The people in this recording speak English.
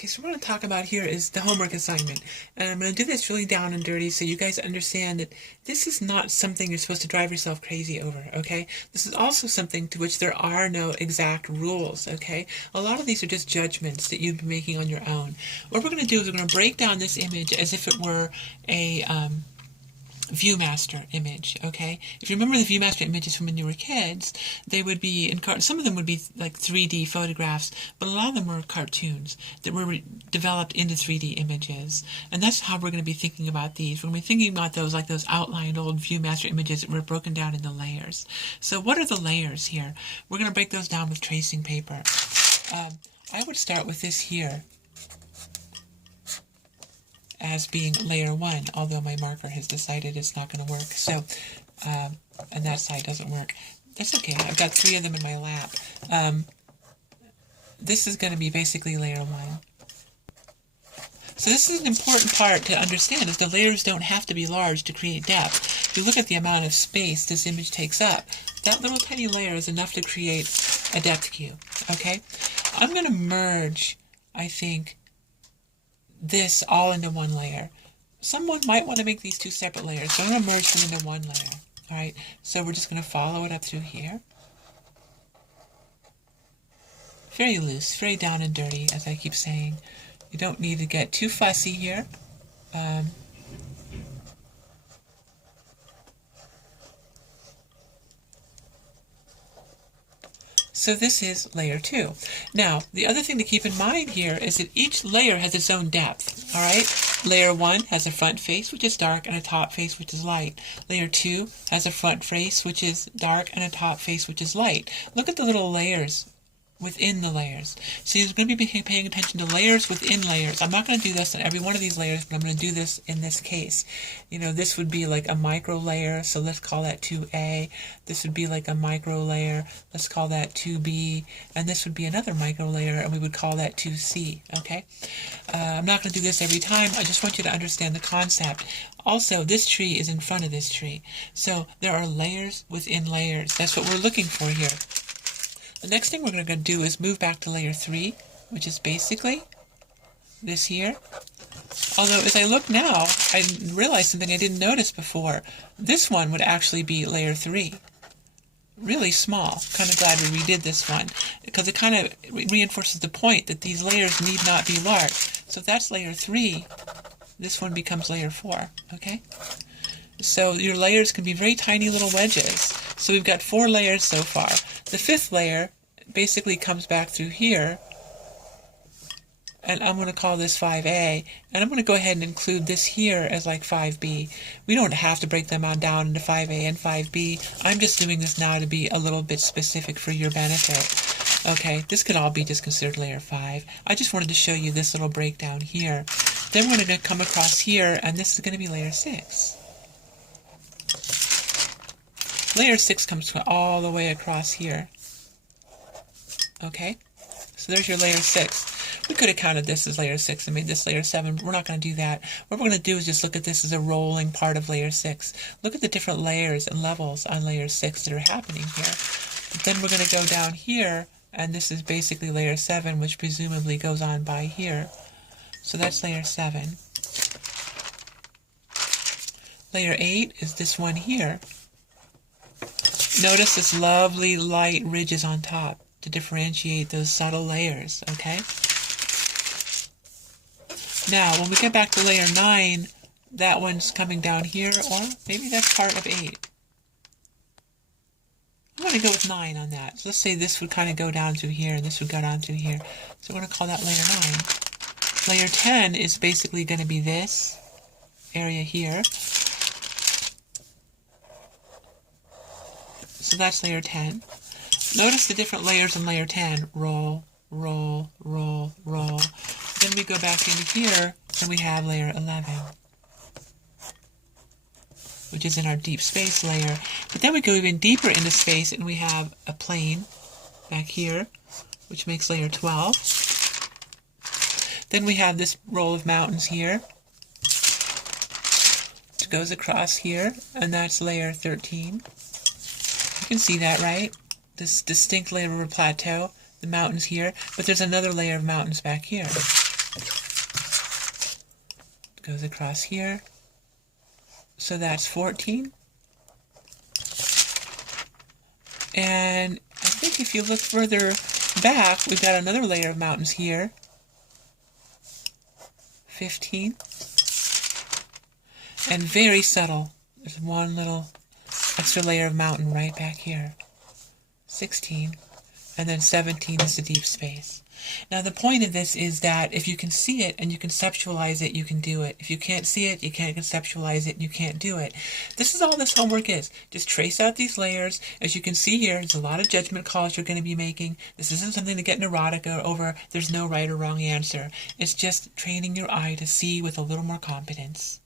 Okay, so what we're going to talk about here is the homework assignment. And I'm going to do this really down and dirty so you guys understand that this is not something you're supposed to drive yourself crazy over, okay? This is also something to which there are no exact rules, okay? A lot of these are just judgments that you've been making on your own. What we're going to do is we're going to break down this image as if it were a ViewMaster image, okay? If you remember the ViewMaster images from when you were kids, they would be, some of them would be like 3D photographs, but a lot of them were cartoons that were developed into 3D images. And that's how we're going to be thinking about these. We're going to be thinking about those like those outlined old ViewMaster images that were broken down into layers. So what are the layers here? We're going to break those down with tracing paper. I would start with this here as being layer 1, although my marker has decided it's not going to work. So, and that side doesn't work. That's okay. I've got 3 of them in my lap. This is going to be basically layer 1. So this is an important part to understand, is the layers don't have to be large to create depth. If you look at the amount of space this image takes up, that little tiny layer is enough to create a depth cue, okay? I'm going to merge, I think, this all into one layer. Someone might want to make these 2 separate layers, so I'm going to merge them into one layer. Alright, so we're just going to follow it up through here. Very loose, very down and dirty, as I keep saying. You don't need to get too fussy here. So this is layer 2. Now, the other thing to keep in mind here is that each layer has its own depth, all right? Layer 1 has a front face, which is dark, and a top face, which is light. Layer 2 has a front face, which is dark, and a top face, which is light. Look at the little layers within the layers. So you're going to be paying attention to layers within layers. I'm not going to do this in every one of these layers, but I'm going to do this in this case. You know, this would be like a micro layer, so let's call that 2A. This would be like a micro layer, let's call that 2B. And this would be another micro layer, and we would call that 2C, okay? I'm not going to do this every time. I just want you to understand the concept. Also, this tree is in front of this tree. So there are layers within layers. That's what we're looking for here. The next thing we're going to do is move back to layer 3, which is basically this here. Although, as I look now, I realized something I didn't notice before. This one would actually be layer 3. Really small. Kind of glad we redid this one, because it kind of reinforces the point that these layers need not be large. So if that's layer 3, this one becomes layer 4, okay? So your layers can be very tiny little wedges. So we've got 4 layers so far. The 5th layer basically comes back through here, and I'm going to call this 5A, and I'm going to go ahead and include this here as like 5B. We don't have to break them down into 5A and 5B. I'm just doing this now to be a little bit specific for your benefit. Okay, this could all be just considered layer 5. I just wanted to show you this little breakdown here. Then we're going to come across here, and this is going to be layer 6. Layer 6 comes all the way across here. Okay, so there's your layer 6. We could have counted this as layer 6 and made this layer 7, but we're not going to do that. What we're going to do is just look at this as a rolling part of layer 6. Look at the different layers and levels on layer 6 that are happening here. But then we're going to go down here, and this is basically layer 7, which presumably goes on by here. So that's layer 7. Layer 8 is this one here. Notice this lovely light ridges on top to differentiate those subtle layers, okay? Now, when we get back to layer 9, that one's coming down here, or maybe that's part of 8. I'm going to go with 9 on that. So let's say this would kind of go down through here, and this would go down through here. So we're going to call that layer 9. Layer 10 is basically going to be this area here. So that's layer 10. Notice the different layers in layer 10. Roll, roll, roll, roll. Then we go back into here, and we have layer 11, which is in our deep space layer. But then we go even deeper into space, and we have a plane back here, which makes layer 12. Then we have this roll of mountains here, which goes across here, and that's layer 13. You can see that, right? This distinct layer of a plateau, the mountains here, but there's another layer of mountains back here. Goes across here. So that's 14. And I think if you look further back, we've got another layer of mountains here. 15. And very subtle. There's one little extra layer of mountain right back here. 16. And then 17 is the deep space. Now the point of this is that if you can see it and you conceptualize it, you can do it. If you can't see it, you can't conceptualize it, and you can't do it. This is all this homework is. Just trace out these layers. As you can see here, there's a lot of judgment calls you're going to be making. This isn't something to get neurotic over. There's no right or wrong answer. It's just training your eye to see with a little more competence.